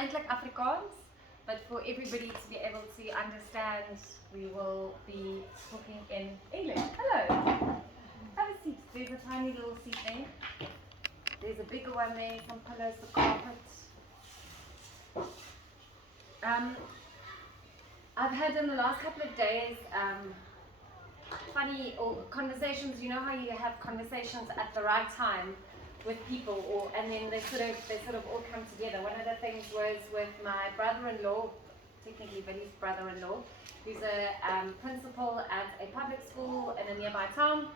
eintlik Afrikaans, but for everybody to be able to understand, we will be talking in English. Hello. Have a seat. There's a tiny little seat there. There's a bigger one there, some pillows, the carpet. I've had in the last couple of days funny conversations. You know how you have conversations at the right time with people, and then they sort of all come together. One of the things was with my brother-in-law, technically Billy's brother-in-law, who's a principal at a public school in a nearby town,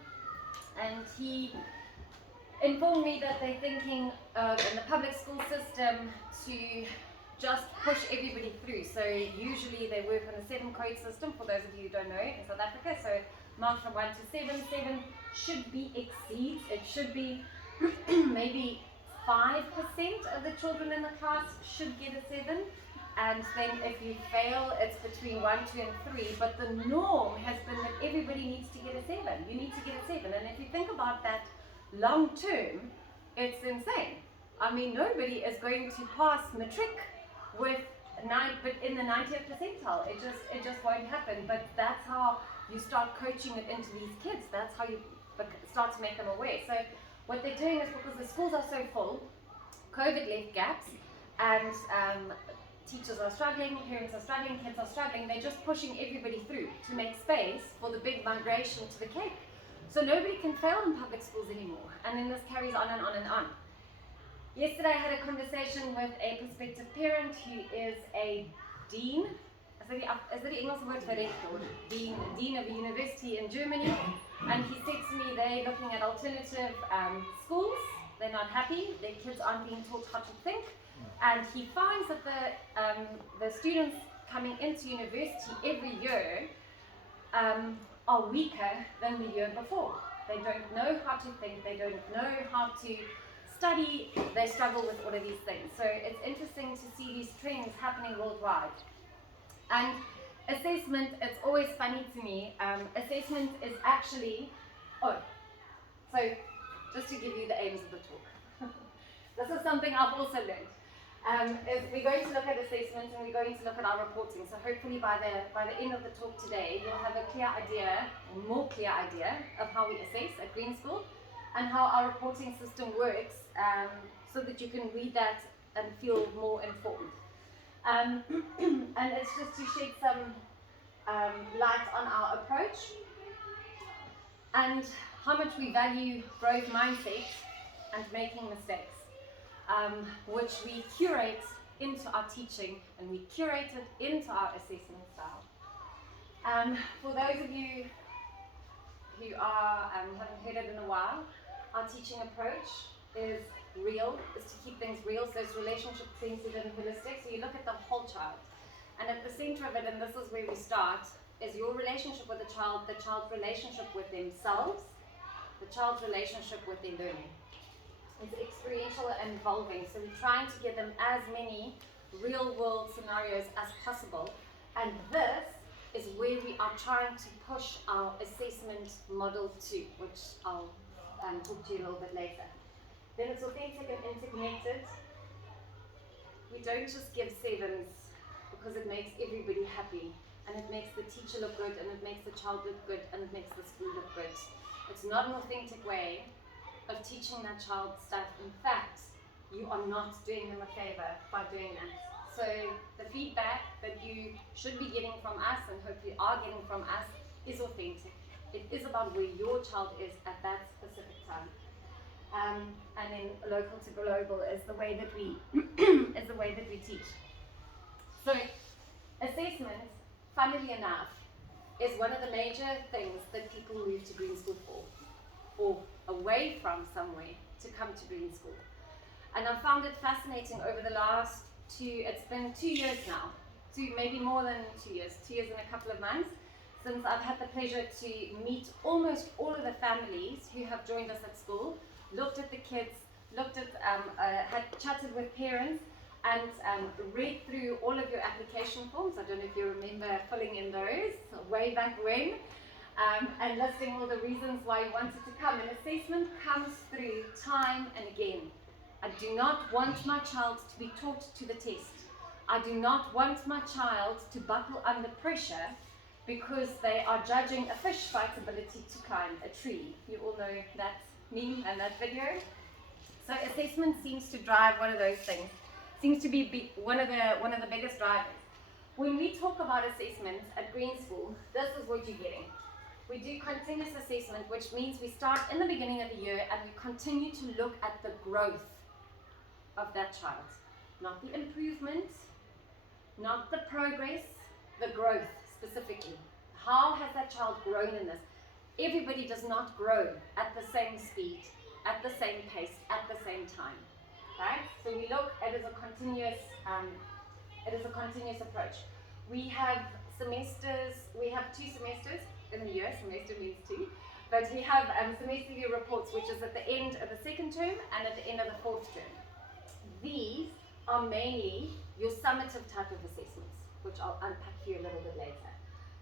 and he informed me that they're thinking in the public school system to just push everybody through. So usually they work on a 7-code system, for those of you who don't know, in South Africa. So marked from 1 to 7. 7 should be exceeds. It should be maybe 5% of the children in the class should get a 7. And then if you fail, it's between 1, 2, and 3. But the norm has been that everybody needs to get a 7. You need to get a 7. And if you think about that long term, it's insane. I mean, nobody is going to pass matric with 9, but in the 90th percentile. It just won't happen. But that's how you start coaching it into these kids. That's how you start to make them aware. So what they're doing is, because the schools are so full, COVID left gaps, and teachers are struggling, parents are struggling, kids are struggling. They're just pushing everybody through to make space for the big migration to the Cape. So nobody can fail in public schools anymore. And then this carries on and on and on. Yesterday I had a conversation with a prospective parent who is a dean. Is dit die Engelse woord vir rector? Dean of a university in Germany. And he said to me they're looking at alternative schools. They're not happy. Their kids aren't being taught how to think. And he finds that the students coming into university every year are weaker than the year before. They don't know how to think. They don't know how to study. They struggle with all of these things. So it's interesting to see these trends happening worldwide. And assessment, it's always funny to me. Assessment is actually, so just to give you the aims of the talk. This is something I've also learned. Is we're going to look at assessment, and we're going to look at our reporting. So hopefully by the end of the talk today, you'll have a clear idea, or more clear idea, of how we assess at Green School and how our reporting system works, so that you can read that and feel more informed. And it's just to shed some light on our approach and how much we value growth mindset and making mistakes. Which we curate into our teaching, and we curate it into our assessment style. For those of you who haven't heard it in a while, our teaching approach is to keep things real, so it's relationship sensitive and holistic. So you look at the whole child, and at the center of it, and this is where we start, is your relationship with the child's relationship with themselves, the child's relationship with their learning. It's experiential and evolving, so we're trying to give them as many real-world scenarios as possible, and this is where we are trying to push our assessment model to, which I'll talk to you a little bit later. Then it's authentic and interconnected. We don't just give 7s because it makes everybody happy, and it makes the teacher look good, and it makes the child look good, and it makes the school look good. It's not an authentic way of teaching that child stuff. In fact, you are not doing them a favor by doing that. So the feedback that you should be getting from us, and hopefully are getting from us, is authentic. It is about where your child is at that specific time. And then local to global is the way that we teach. So assessment, funnily enough, is one of the major things that people move to Green School for, or away from somewhere to come to Green School. And I found it fascinating over the last it's been 2 years now, maybe more than 2 years, 2 years and a couple of months, since I've had the pleasure to meet almost all of the families who have joined us at school, looked at the kids, had chatted with parents, and read through all of your application forms. I don't know if you remember filling in those way back when. And listing all the reasons why you wanted to come. And assessment comes through time and again. I do not want my child to be taught to the test. I do not want my child to buckle under pressure because they are judging a fish fight's ability to climb a tree. You all know that meme and that video. So assessment seems to drive one of those things. Seems to be one of the biggest drivers. When we talk about assessment at Green School, this is what you're getting. We do continuous assessment, which means we start in the beginning of the year and we continue to look at the growth of that child. Not the improvement, not the progress, the growth specifically. How has that child grown in this? Everybody does not grow at the same speed, at the same pace, at the same time. Right? So we look, it is a continuous approach. We have semesters, we have 2 semesters in the year, semester means 2, but we have semester year reports, which is at the end of the 2nd term and at the end of the 4th term. These are mainly your summative type of assessments, which I'll unpack here a little bit later.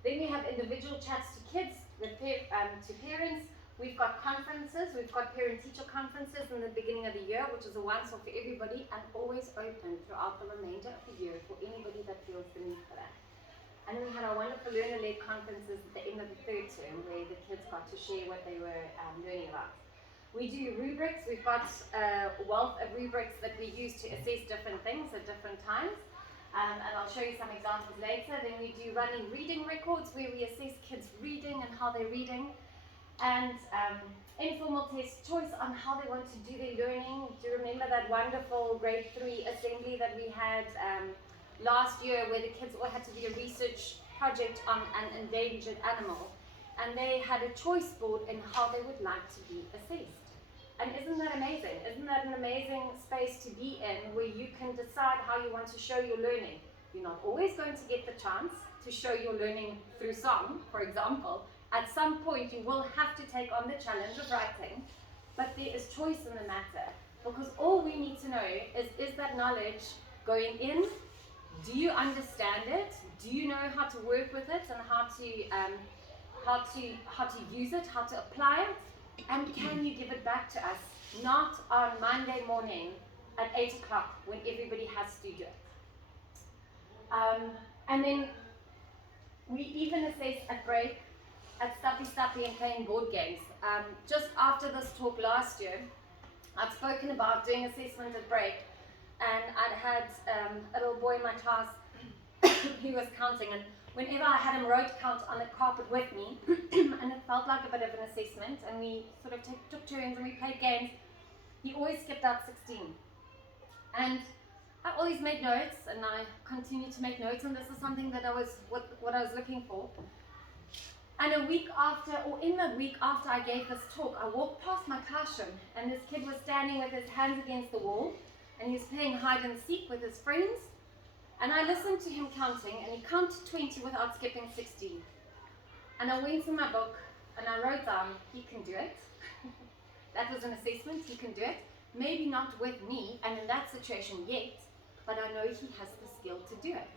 Then we have individual chats to kids, to parents. We've got conferences, we've got parent-teacher conferences in the beginning of the year, which is a once-off for everybody and always open throughout the remainder of the year for anybody that feels the need for that. And then we had our wonderful learner-led conferences at the end of the 3rd term where the kids got to share what they were learning about. We do rubrics, we've got a wealth of rubrics that we use to assess different things at different times. And I'll show you some examples later. Then we do running reading records where we assess kids' reading and how they're reading. And informal test choice on how they want to do their learning. Do you remember that wonderful grade 3 assembly that we had last year where the kids all had to do a research project on an endangered animal? And they had a choice board in how they would like to be assessed. And isn't that amazing? Isn't that an amazing space to be in where you can decide how you want to show your learning? You're not always going to get the chance to show your learning through song, for example. At some point, you will have to take on the challenge of writing, but there is choice in the matter, because all we need to know is that knowledge going in? Do you understand it? Do you know how to work with it and how to use it, how to apply it? And can you give it back to us? Not on Monday morning at 8 o'clock when everybody has to do it. And then we even assess at break, at Stuffy and playing board games. Just after this talk last year, I'd spoken about doing assessment at break, and I'd had a little boy in my class who was counting, and whenever I had him rote count on the carpet with me, and it felt like a bit of an assessment, and we sort of took turns and we played games, he always skipped out 16. And I always made notes, and I continue to make notes, and this is something that what I was looking for. And in the week after I gave this talk, I walked past my classroom, and this kid was standing with his hands against the wall, and he was playing hide and seek with his friends. And I listened to him counting, and he counted 20 without skipping 16. And I went in my book, and I wrote down, he can do it. That was an assessment, he can do it. Maybe not with me, and in that situation yet, but I know he has the skill to do it.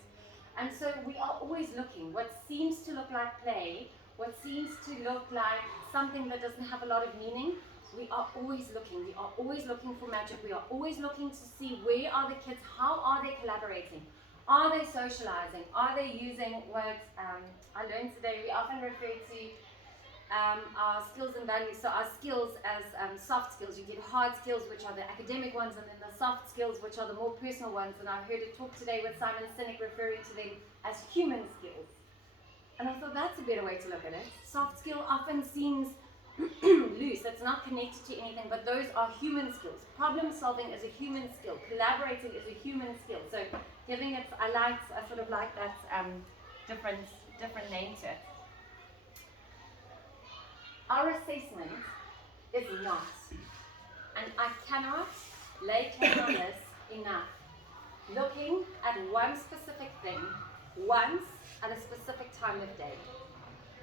And so we are always looking. What seems to look like play, what seems to look like something that doesn't have a lot of meaning, we are always looking. We are always looking for magic. We are always looking to see where are the kids, how are they collaborating? Are they socializing? Are they using what I learned today? We often refer to our skills and values. So our skills as soft skills. You get hard skills, which are the academic ones, and then the soft skills, which are the more personal ones. And I heard a talk today with Simon Sinek referring to them as human skills. And I thought that's a better way to look at it. Soft skill often seems loose. It's not connected to anything, but those are human skills. Problem solving is a human skill. Collaborating is a human skill. So giving it, I sort of like that different name to it. Our assessment is not, and I cannot lay claim on this enough, looking at one specific thing once at a specific time of day.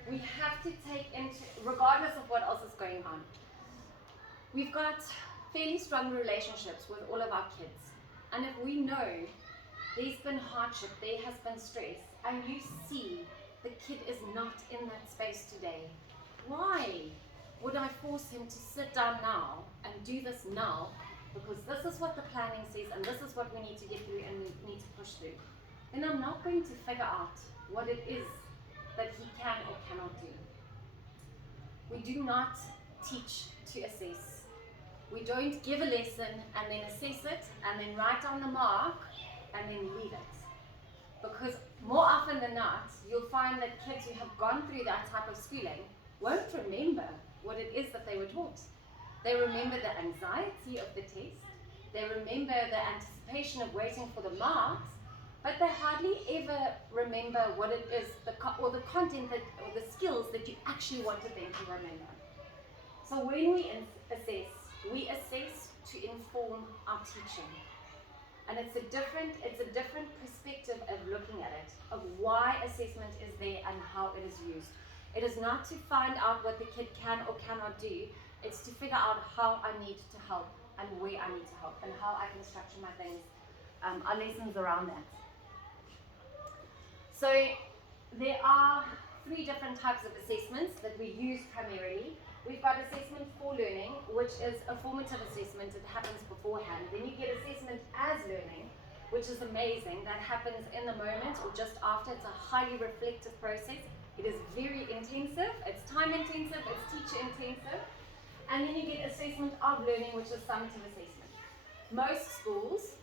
We have to take into, regardless of what else is going on, we've got fairly strong relationships with all of our kids. And if we know there's been hardship, there has been stress, and you see the kid is not in that space today, why would I force him to sit down now and do this now because this is what the planning says and this is what we need to get through and we need to push through, then I'm not going to figure out what it is that he can or cannot do. We do not teach to assess. We don't give a lesson and then assess it and then write down the mark and then leave it. Because more often than not, you'll find that kids who have gone through that type of schooling won't remember what it is that they were taught. They remember the anxiety of the test, they remember the anticipation of waiting for the marks, but they hardly ever remember what it is, or the content or the skills that you actually wanted them to remember. So when we assess to inform our teaching. And it's a different perspective of looking at it, of why assessment is there and how it is used. It is not to find out what the kid can or cannot do, it's to figure out how I need to help and where I need to help and how I can structure my things, our lessons around that. So there are 3 different types of assessments that we use primarily. We've got assessment for learning, which is a formative assessment. It happens beforehand. Then you get assessment as learning, which is amazing. That happens in the moment or just after. It's a highly reflective process. It is very intensive. It's time intensive. It's teacher intensive. And then you get assessment of learning, which is summative assessment. Most schools,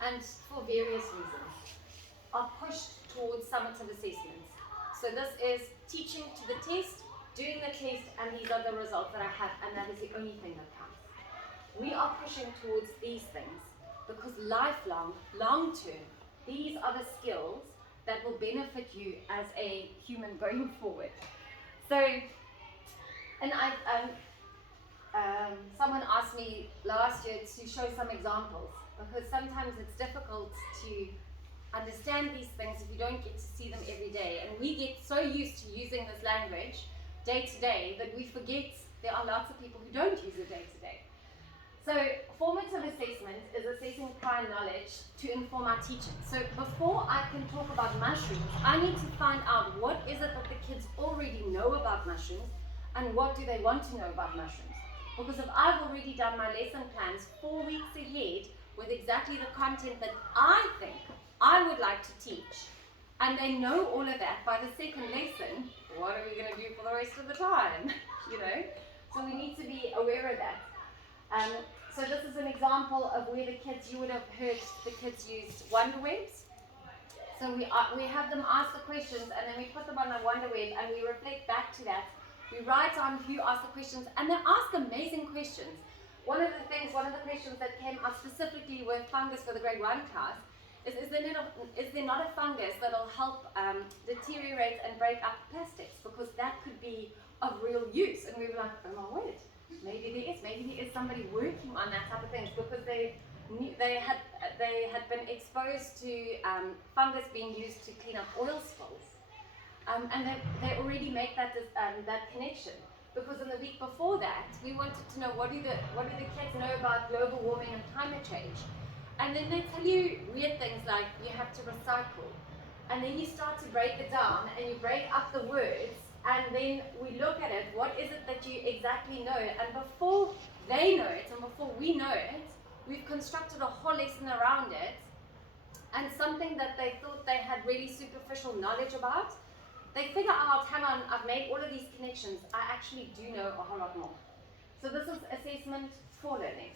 and for various reasons, are pushed towards summative assessments. So this is teaching to the test, doing the test, and these are the results that I have, and that is the only thing that counts. We are pushing towards these things because lifelong, long-term, these are the skills that will benefit you as a human going forward. So, and someone asked me last year to show some examples, because sometimes it's difficult to understand these things if you don't get to see them every day. And we get so used to using this language day to day that we forget there are lots of people who don't use it day to day. So formative assessment is assessing prior knowledge to inform our teaching. So before I can talk about mushrooms, I need to find out what is it that the kids already know about mushrooms and what do they want to know about mushrooms. Because if I've already done my lesson plans 4 weeks ahead with exactly the content that I think I would like to teach, and they know all of that by the second lesson, what are we going to do for the rest of the time? You know? So we need to be aware of that. So this is an example of where the kids, you would have heard the kids use wonder webs. So we have them ask the questions and then we put them on a wonder web and we reflect back to that. We write on who asked the questions and they ask amazing questions. One of the questions that came up specifically with fungus for the grade 1 class is there not a fungus that will help deteriorate and break up plastics, because that could be of real use. And we were like, oh my word, maybe there is somebody working on that type of things, because they had been exposed to fungus being used to clean up oil spills, and they already make that connection. Because in the week before that, we wanted to know what do the kids know about global warming and climate change. And then they tell you weird things like you have to recycle. And then you start to break it down and you break up the words, and then we look at it, what is it that you exactly know? And before they know it and before we know it, we've constructed a whole lesson around it, and something that they thought they had really superficial knowledge about, they figure out, hang on, I've made all of these connections, I actually do know a whole lot more. So this is assessment for learning.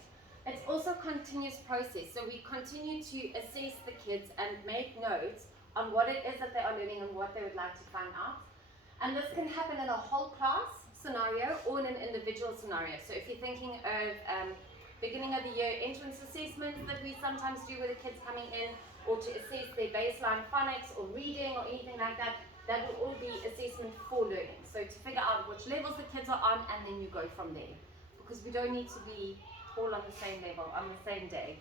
It's also a continuous process, so we continue to assess the kids and make notes on what it is that they are learning and what they would like to find out. And this can happen in a whole class scenario or in an individual scenario. So if you're thinking of beginning of the year entrance assessments that we sometimes do with the kids coming in, or to assess their baseline phonics or reading or anything like that, that will all be assessment for learning. So to figure out which levels the kids are on, and then you go from there. Because we don't need to be all on the same level, on the same day,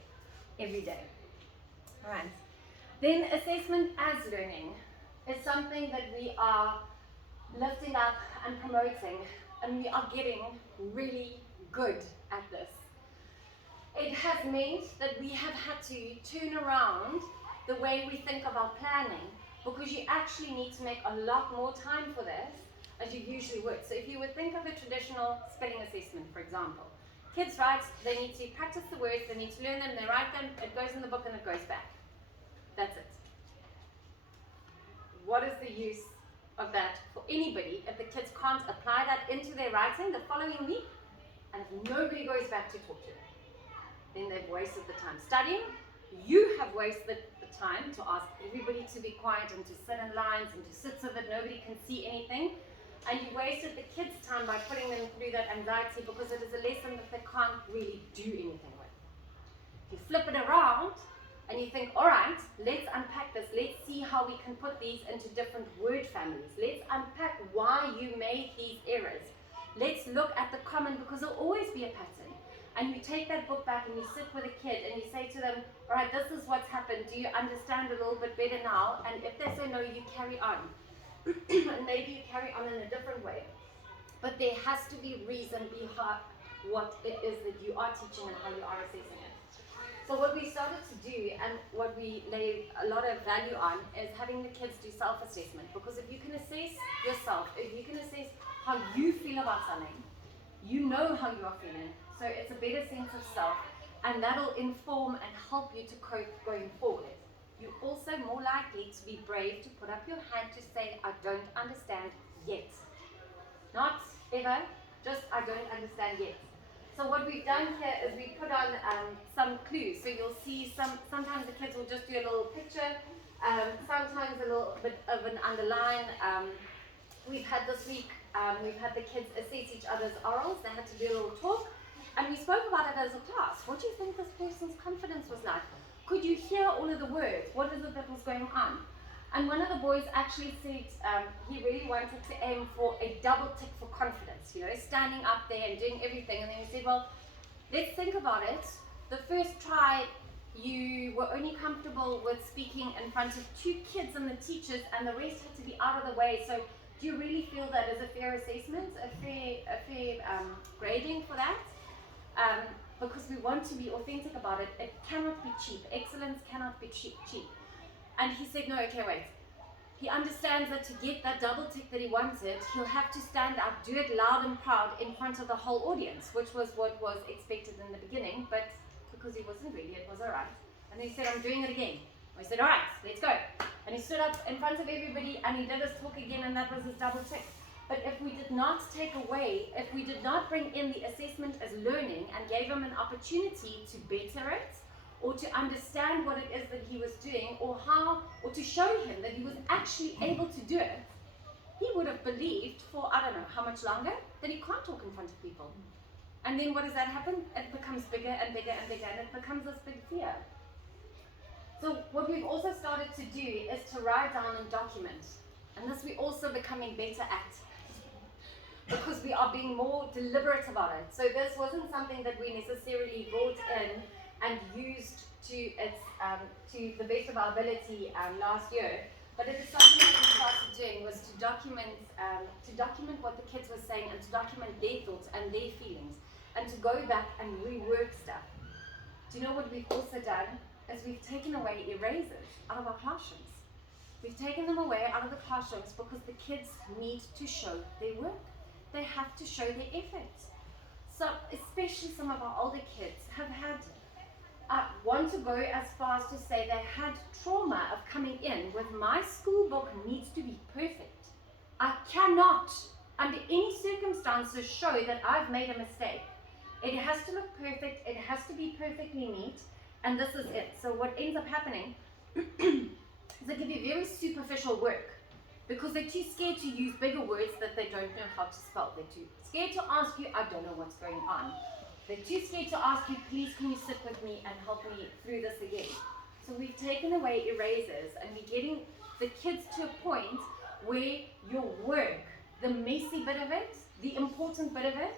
every day. All right. Then assessment as learning is something that we are lifting up and promoting, and we are getting really good at this. It has meant that we have had to turn around the way we think of our planning, because you actually need to make a lot more time for this as you usually would. So if you would think of a traditional spelling assessment, for example, Kids write, they need to practice the words, they need to learn them, they write them, it goes in the book and it goes back. That's it. What is the use of that for anybody if the kids can't apply that into their writing the following week, and if nobody goes back to talk to them? Then they've wasted the time studying. You have wasted the time to ask everybody to be quiet and to sit in lines and to sit so that nobody can see anything. And you wasted the kids' time by putting them through that anxiety, because it is a lesson that they can't really do anything with. If you flip it around and you think, all right, let's unpack this. Let's see how we can put these into different word families. Let's unpack why you made these errors. Let's look at the common, because there'll always be a pattern. And you take that book back and you sit with a kid and you say to them, all right, this is what's happened. Do you understand a little bit better now? And if they say no, you carry on. And maybe you carry on in a different way. But there has to be reason behind what it is that you are teaching and how you are assessing it. So what we started to do, and what we lay a lot of value on, is having the kids do self-assessment. Because if you can assess yourself, if you can assess how you feel about something, you know how you are feeling. So it's a better sense of self, and that'll inform and help you to cope going forward. You're also more likely to be brave to put up your hand to say, I don't understand yet. Not ever, just I don't understand yet. So what we've done here is we put on some clues. So you'll see sometimes the kids will just do a little picture, sometimes a little bit of an underline. We've had this week, we've had the kids assess each other's orals. They had to do a little talk. And we spoke about it as a class. What do you think this person's confidence was like? Could you hear all of the words? What is it that was going on? And one of the boys actually said he really wanted to aim for a double tick for confidence, standing up there and doing everything. And then he said, well, let's think about it. The first try, you were only comfortable with speaking in front of 2 kids and the teachers, and the rest had to be out of the way. So do you really feel that is a fair assessment, a fair grading for that? Because we want to be authentic about it. It cannot be cheap. Excellence cannot be cheap. And he said, no, okay, wait. He understands that to get that double tick that he wanted, he'll have to stand up, do it loud and proud in front of the whole audience, which was what was expected in the beginning, but because he wasn't ready, it was all right. And he said, I'm doing it again. I said, all right, let's go. And he stood up in front of everybody and he did his talk again, and that was his double tick. But if we did not take away, if we did not bring in the assessment as learning and gave him an opportunity to better it, or to understand what it is that he was doing, or to show him that he was actually able to do it, he would have believed for I don't know how much longer that he can't talk in front of people. And then what does that happen? It becomes bigger and bigger and bigger, and it becomes this big fear. So what we've also started to do is to write down and document. And this we're also becoming better at, because we are being more deliberate about it. So this wasn't something that we necessarily brought in and used to the best of our ability last year, but it is something that we started doing, was to document what the kids were saying, and to document their thoughts and their feelings, and to go back and rework stuff. Do you know what we've also done? Is we've taken away erasers out of our classrooms. We've taken them away out of the classrooms because the kids need to show their work. They have to show their effort. So especially some of our older kids have had, want to go as far as to say they had trauma of coming in with my school book needs to be perfect. I cannot, under any circumstances, show that I've made a mistake. It has to look perfect, it has to be perfectly neat, and this is it. So what ends up happening is they give you very superficial work, because they're too scared to use bigger words that they don't know how to spell. They're too scared to ask you, I don't know what's going on. They're too scared to ask you, please can you sit with me and help me through this again. So we've taken away erasers, and we're getting the kids to a point where your work, the messy bit of it, the important bit of it,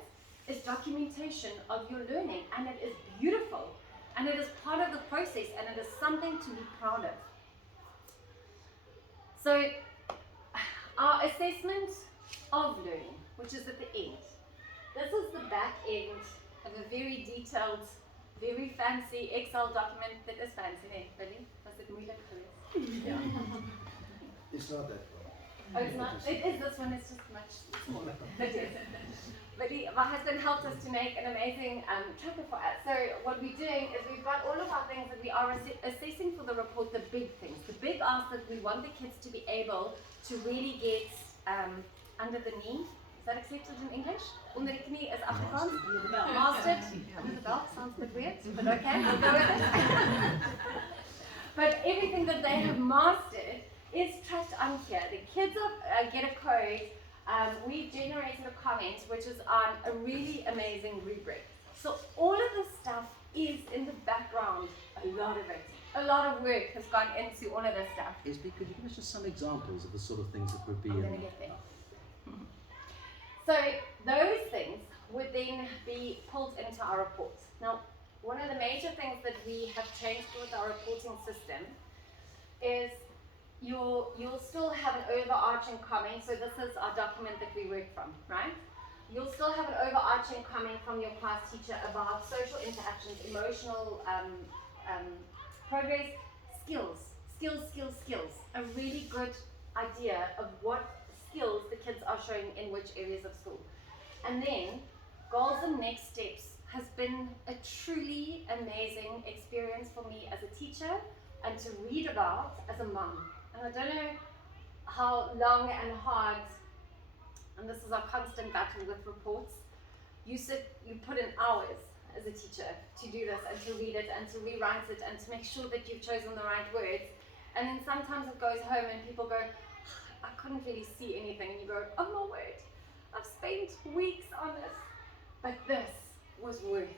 is documentation of your learning, and it is beautiful, and it is part of the process, and it is something to be proud of. So our assessment of learning, which is at the end. This is the back end of a very detailed, very fancy Excel document that is fancy, eh, Billy? Was it moeilijk geweest? Yeah. It's not that one. Oh, it's not? It is this one, it's just much smaller. But my husband helped us to make an amazing tracker for us. So what we're doing is we've got all of our things that we are assessing for the report, the big things. The big ask that we want the kids to be able to really get under the knee. Is that accepted in English? Onder die knie is Afrikaans. Mastered. Under the belt sounds a bit weird, but okay, we'll go with it. But everything that they have mastered is tracked on here. The kids get a code. We've generated a comment which is on a really amazing rubric. So all of this stuff is in the background, a lot of it. A lot of work has gone into all of this stuff. Esbè, could you give us just some examples of the sort of things that would be I'm going to get there. So those things would then be pulled into our reports. Now, one of the major things that we have changed with our reporting system is you'll still have an overarching comment. So this is our document that we work from, right? You'll still have an overarching comment from your class teacher about social interactions, emotional progress, skills. A really good idea of what skills the kids are showing in which areas of school. And then goals and next steps has been a truly amazing experience for me as a teacher and to read about as a mom. And I don't know how long and hard, and this is our constant battle with reports, you put in hours as a teacher to do this and to read it and to rewrite it and to make sure that you've chosen the right words. And then sometimes it goes home and people go, I couldn't really see anything, and you go, oh my word, I've spent weeks on this. But this was worth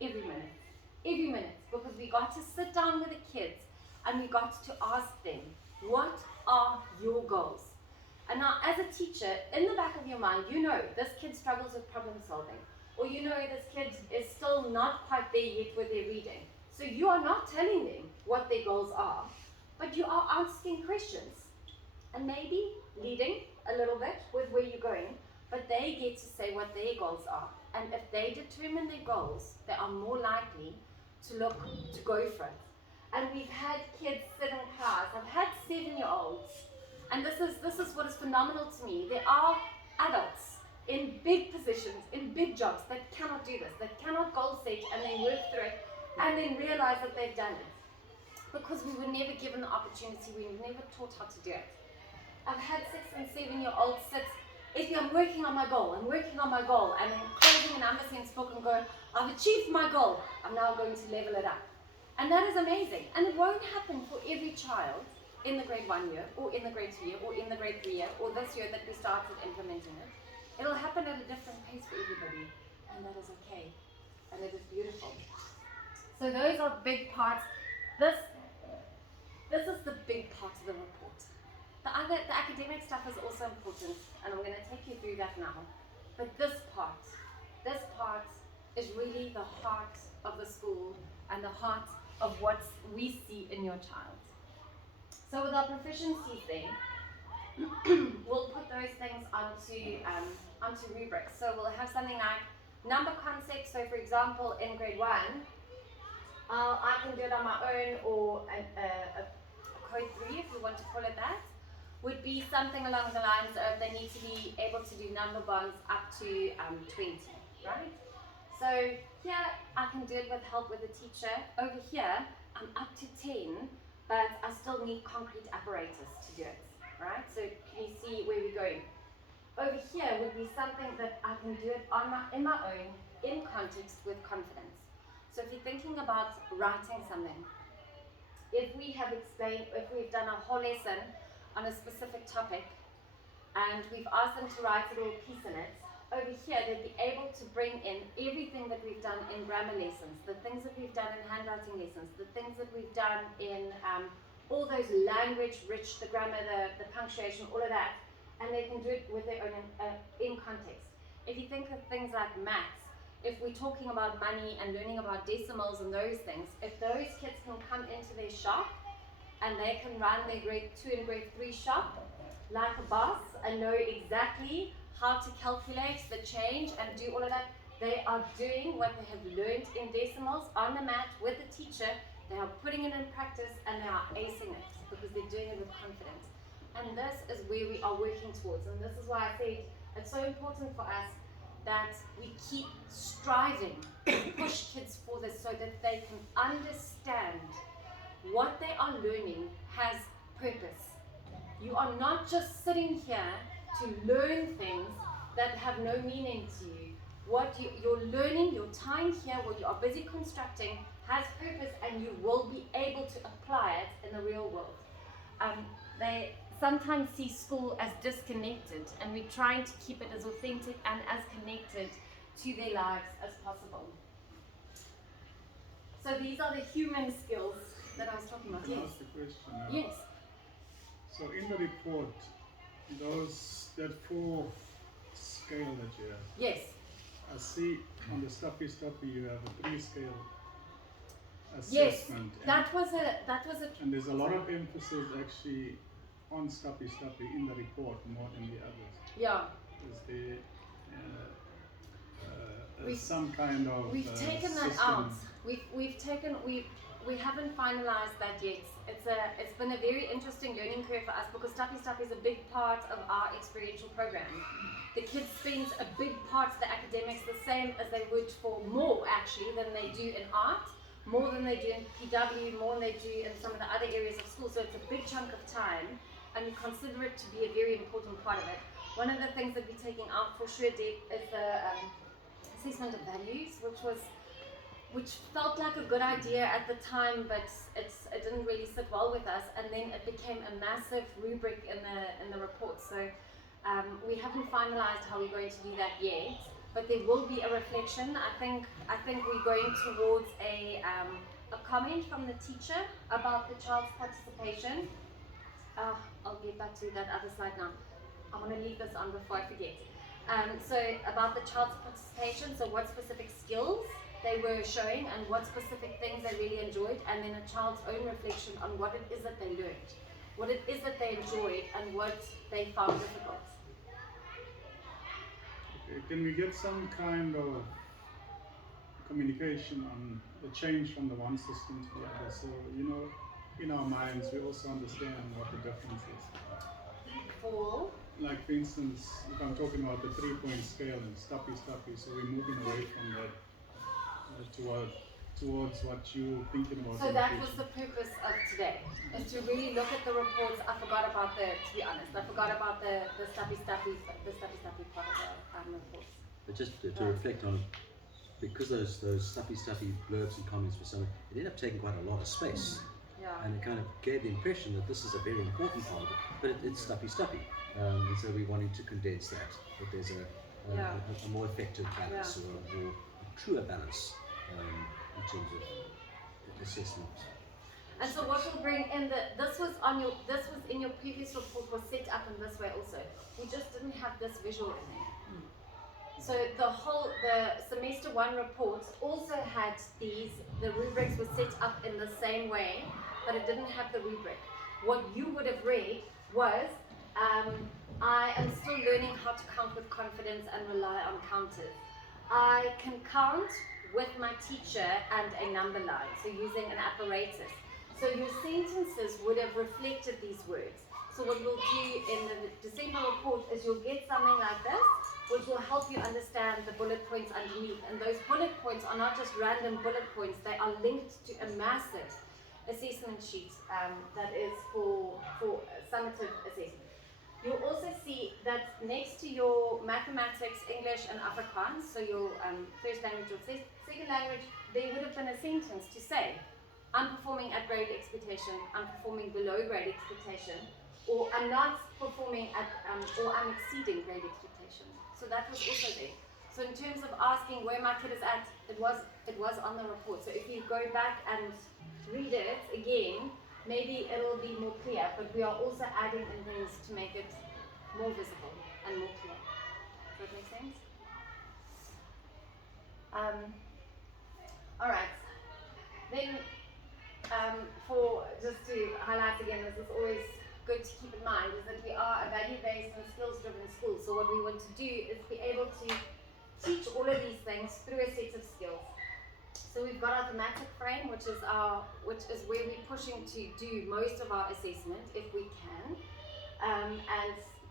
every minute, because we got to sit down with the kids and we got to ask them, what are your goals? And now as a teacher, in the back of your mind, you know this kid struggles with problem solving, or you know this kid is still not quite there yet with their reading. So you are not telling them what their goals are, but you are asking questions and maybe leading a little bit with where you're going, but they get to say what their goals are. And if they determine their goals, they are more likely to go for it. And we've had kids sit in class. I've had 7-year-olds, and this is what is phenomenal to me. There are adults in big positions, in big jobs, that cannot do this, that cannot goal set and then work through it and then realize that they've done it. Because we were never given the opportunity, we were never taught how to do it. I've had 6 and 7-year-olds sit, I'm working on my goal, and then closing an Amazon's book and going, I've achieved my goal, I'm now going to level it up. And that is amazing. And it won't happen for every child in the grade 1 year, or in the grade 2 year, or in the grade 3 year, or this year that we started implementing it. It'll happen at a different pace for everybody, and that is okay, and it is beautiful. So those are big parts. This is the big part of the report. The academic stuff is also important, and I'm going to take you through that now. But this part is really the heart of the school and the heart of what we see in your child. So with our proficiencies then, we'll put those things onto rubrics. So we'll have something like number concepts. So for example, in grade 1, I can do it on my own, or a code 3, if you want to call it that, would be something along the lines of they need to be able to do number bonds up to 20, right? So here I can do it with help with a teacher. Over here I'm up to 10, but I still need concrete apparatus to do it, right? So can you see where we're going? Over here would be something that I can do it in my own, in context, with confidence. So if you're thinking about writing something, if we've done a whole lesson on a specific topic, and we've asked them to write a little piece in it, over here they'd be able to bring in everything that we've done in grammar lessons, the things that we've done in handwriting lessons, the things that we've done in all those language-rich, the grammar, the punctuation, all of that, and they can do it with their own in context. If you think of things like maths, if we're talking about money and learning about decimals and those things, if those kids can come into their shop and they can run their grade 2 and grade 3 shop like a boss and know exactly how to calculate the change and do all of that, they are doing what they have learned in decimals on the mat with the teacher. They are putting it in practice and they are acing it because they're doing it with confidence. And this is where we are working towards, and this is why I said it's so important for us that we keep striving to push kids for this so that they can understand what they are learning has purpose. You are not just sitting here to learn things that have no meaning to you. What you're learning, your time here, what you are busy constructing, has purpose, and you will be able to apply it in the real world. They sometimes see school as disconnected, and we're trying to keep it as authentic and as connected to their lives as possible. So these are the human skills that I was talking about. Can I Yes. ask a question? Yes. So in the report, that 4 scale that you have, Yes. I see on the stuffy you have a 3-scale Yes. assessment. That was a. And there's a lot of emphasis actually on stuffy in the report more than the others. Yeah. Is there We've- some kind of We've taken that system? out. We haven't finalized that yet. It's been a very interesting learning curve for us because Stuffy is a big part of our experiential program. The kids spend a big part of the academics the same as they would for more actually than they do in art, more than they do in PW, more than they do in some of the other areas of school. So it's a big chunk of time, and we consider it to be a very important part of it. One of the things that we're taking out for sure, Deb, is the assessment of values, which felt like a good idea at the time, but it didn't really sit well with us, and then it became a massive rubric in the report. So we haven't finalized how we're going to do that yet, but there will be a reflection. I think we're going towards a comment from the teacher about the child's participation. I'll get back to that other slide now. I want to leave this on before I forget. So about the child's participation, so what specific skills they were showing and what specific things they really enjoyed, and then a child's own reflection on what it is that they learned, what it is that they enjoyed, and what they found difficult. Okay, can we get some kind of communication on the change from the one system to the other? So, in our minds, we also understand what the difference is. Like, for instance, if I'm talking about the 3-point scale and stuffy, so we're moving away from that towards what you're thinking about. So that was the purpose of today, is to really look at the reports. I forgot about the stuffy part of the reports. But just to reflect on, because those stuffy blurbs and comments were so, it ended up taking quite a lot of space. Yeah. And it kind of gave the impression that this is a very important part of it, but it's stuffy. And so we wanted to condense that there's a more effective balance, or a more truer balance in terms of assessment. And so what we'll bring in, this was in your previous report, was set up in this way also. We just didn't have this visual in there. So the semester 1 report also had the rubrics were set up in the same way, but it didn't have the rubric. What you would have read was, I am still learning how to count with confidence and rely on counters. I can count with my teacher and a number line, so using an apparatus. So your sentences would have reflected these words. So what you'll do in the December report is you'll get something like this, which will help you understand the bullet points underneath. And those bullet points are not just random bullet points, they are linked to a massive assessment sheet that is for summative assessment. You'll also see that next to your mathematics, English and Afrikaans, so your first language or second language, there would have been a sentence to say, I'm performing at grade expectation, I'm performing below grade expectation, or I'm not performing at, or I'm exceeding grade expectation. So that was also there. So in terms of asking where my kid is at, it was on the report. So if you go back and read it again, maybe it'll be more clear, but we are also adding in things to make it more visible and more clear. Does that make sense? All right. Then, for just to highlight again, this is always good to keep in mind, is that we are a value-based and skills-driven school. So what we want to do is be able to teach all of these things through a set of skills. So we've got our thematic frame, which is where we're pushing to do most of our assessment, if we can, and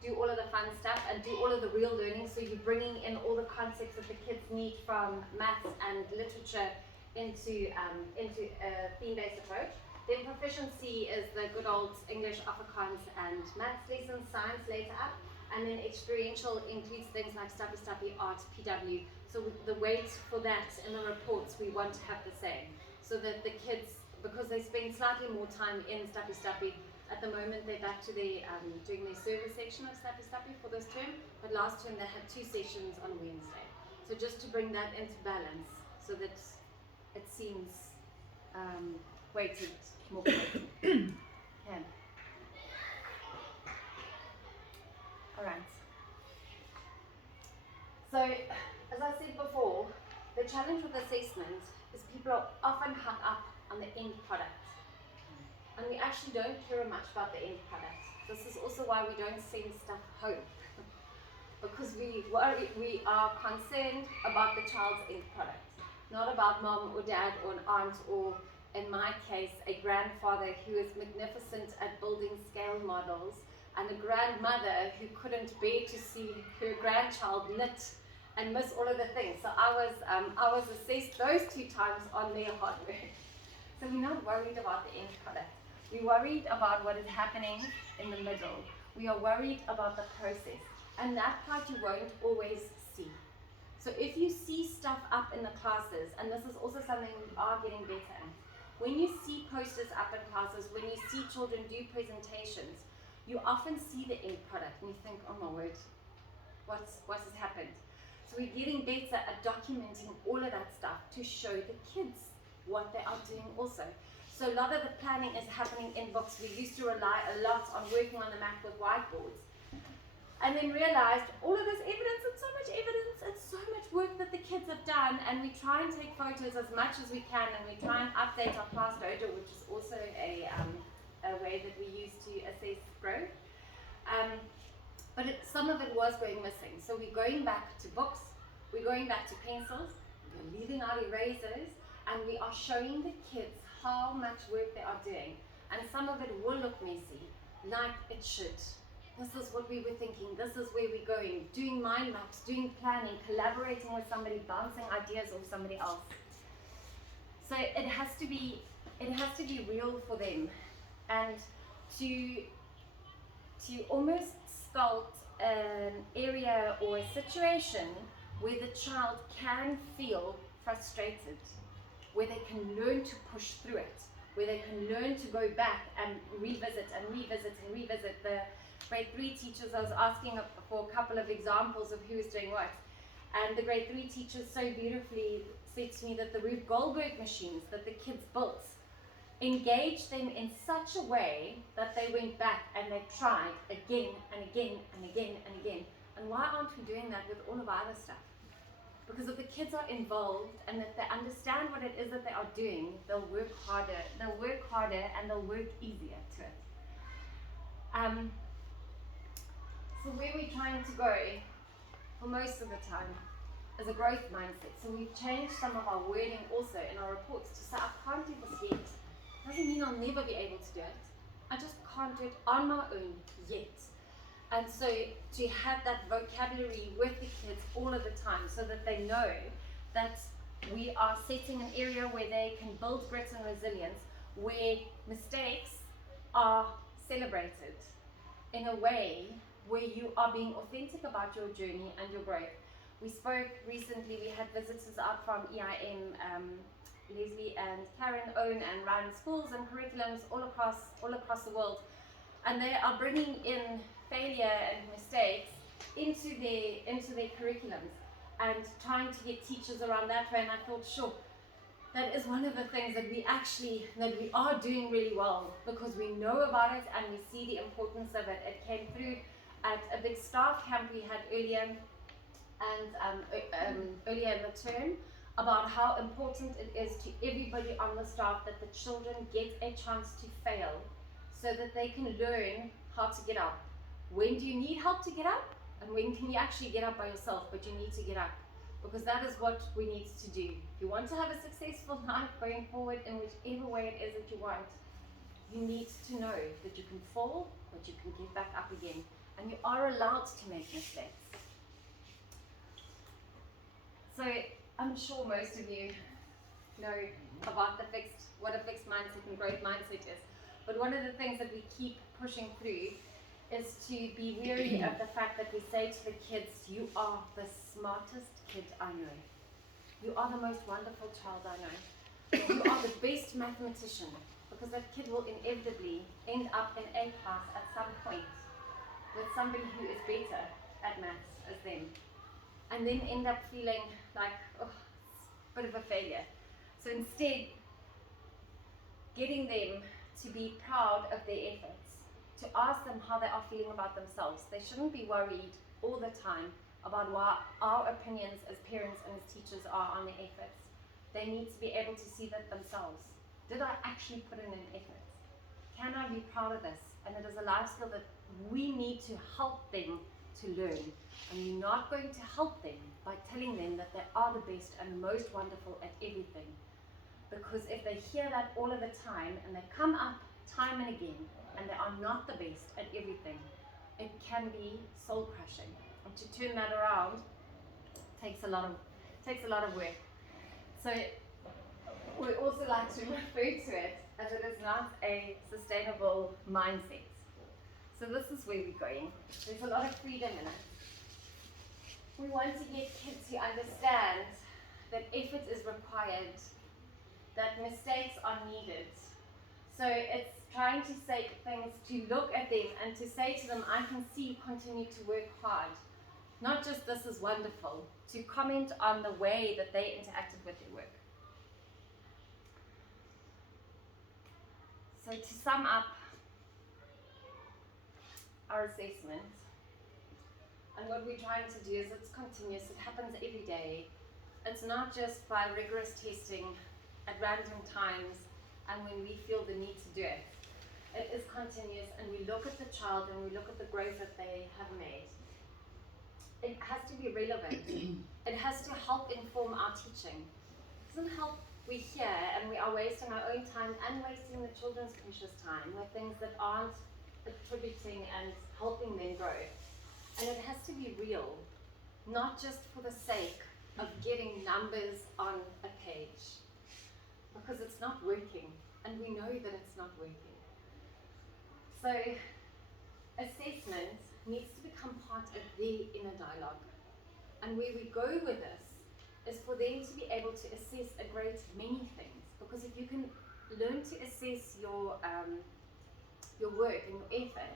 do all of the fun stuff and do all of the real learning. So you're bringing in all the concepts that the kids need from maths and literature into a theme-based approach. Then proficiency is the good old English, Afrikaans and maths lessons, science later up. And then experiential includes things like Stappy, art, PW. So the weight for that in the reports we want to have the same. So that the kids, because they spend slightly more time in Stappy, at the moment they're back to their, doing their service section of Stappy for this term. But last term they had 2 sessions on Wednesday. So just to bring that into balance so that it seems weighted, more weighted. Yeah. Alright. So, as I said before, the challenge with assessment is people are often hung up on the end product. And we actually don't care much about the end product. This is also why we don't send stuff home. Because we are concerned about the child's end product. Not about mom or dad or an aunt or, in my case, a grandfather who is magnificent at building scale models and a grandmother who couldn't bear to see her grandchild knit and miss all of the things. So I was assessed those 2 times on their hard work. So we're not worried about the end product. We're worried about what is happening in the middle. We are worried about the process. And that part you won't always see. So if you see stuff up in the classes, and this is also something we are getting better at, when you see posters up in classes, when you see children do presentations, you often see the end product and you think, oh my word, what has happened? So we're getting better at documenting all of that stuff to show the kids what they are doing also. So a lot of the planning is happening in books. We used to rely a lot on working on the map with whiteboards. And then realized all of this evidence, it's so much evidence, it's so much work that the kids have done, and we try and take photos as much as we can, and we try and update our class dojo, which is also a way that we use to assess growth. But some of it was going missing. So we're going back to books, we're going back to pencils, we're leaving out erasers, and we are showing the kids how much work they are doing. And some of it will look messy, like it should. This is what we were thinking, this is where we're going, doing mind maps, doing planning, collaborating with somebody, bouncing ideas off somebody else. So it has to be real for them, and to almost sculpt an area or a situation where the child can feel frustrated, where they can learn to push through it, where they can learn to go back and revisit and revisit and revisit. The grade 3 teachers, I was asking for a couple of examples of who is doing what, and the grade 3 teachers so beautifully said to me that the Rube Goldberg machines that the kids built engaged them in such a way that they went back and they tried again and again and again and again. And why aren't we doing that with all of our other stuff? Because if the kids are involved and if they understand what it is that they are doing, they'll work harder and they'll work easier to it. So where we're trying to go for most of the time is a growth mindset. So we've changed some of our wording also in our reports to say, I can't do this yet. Doesn't mean I'll never be able to do it. I just can't do it on my own yet. And so to have that vocabulary with the kids all of the time so that they know that we are setting an area where they can build grit and resilience, where mistakes are celebrated in a way where you are being authentic about your journey and your growth. We spoke recently, we had visitors out from EIM, Leslie and Karen own and run schools and curriculums all across the world, and they are bringing in failure and mistakes into their curriculums and trying to get teachers around that way. And I thought, sure, that is one of the things that we are doing really well, because we know about it and we see the importance of it. It came through at a big staff camp we had earlier in the term, about how important it is to everybody on the staff that the children get a chance to fail so that they can learn how to get up. When do you need help to get up? And when can you actually get up by yourself, but you need to get up? Because that is what we need to do. If you want to have a successful life going forward in whichever way it is that you want, you need to know that you can fall, but you can get back up again. and you are allowed to make mistakes. So I'm sure most of you know about what a fixed mindset and growth mindset is. But one of the things that we keep pushing through is to be wary of the fact that we say to the kids, you are the smartest kid I know. You are the most wonderful child I know. You are the best mathematician, because that kid will inevitably end up in A class at some point with somebody who is better at maths as them, and then end up feeling like, oh, it's a bit of a failure. So instead, getting them to be proud of their efforts, to ask them how they are feeling about themselves. They shouldn't be worried all the time about what our opinions as parents and as teachers are on their efforts. They need to be able to see that themselves. Did I actually put in an effort? Can I be proud of this? And it is a life skill that we need to help them to learn. And we're not going to help them by telling them that they are the best and the most wonderful at everything. Because if they hear that all of the time and they come up time and again and they are not the best at everything, it can be soul crushing. And to turn that around takes a lot of work. So we also like to refer to it as it is not a sustainable mindset. So this is where we're going. There's a lot of freedom in it. We want to get kids to understand that effort is required, that mistakes are needed. So it's trying to say things, to look at them and to say to them, I can see you continue to work hard. Not just this is wonderful, to comment on the way that they interacted with their work. So to sum up our assessment, and what we're trying to do is it's continuous, it happens every day. It's not just by rigorous testing at random times and when we feel the need to do it. It is continuous, and we look at the child and we look at the growth that they have made. It has to be relevant. It has to help inform our teaching. It doesn't help we hear and we are wasting our own time and wasting the children's precious time with things that aren't attributing and helping them grow. And it has to be real, not just for the sake of getting numbers on a page, because it's not working, and we know that it's not working. So assessment needs to become part of their inner dialogue. And where we go with this is for them to be able to assess a great many things. Because if you can learn to assess your work and your effort,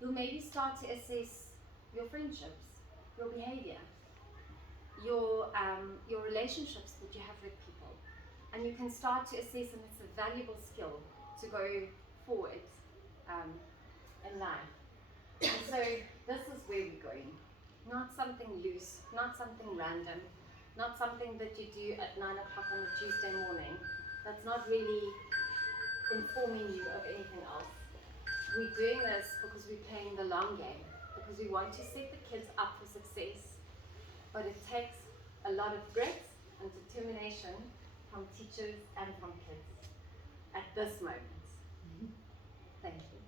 you'll maybe start to assess your friendships, your behavior, your relationships that you have with people. And you can start to assess, and it's a valuable skill to go forward in life. And so this is where we're going. Not something loose, not something random, not something that you do at 9 o'clock on a Tuesday morning. That's not really informing you of anything else. We're doing this because we're playing the long game, because we want to set the kids up for success. But it takes a lot of grit and determination from teachers and from kids at this moment. Thank you.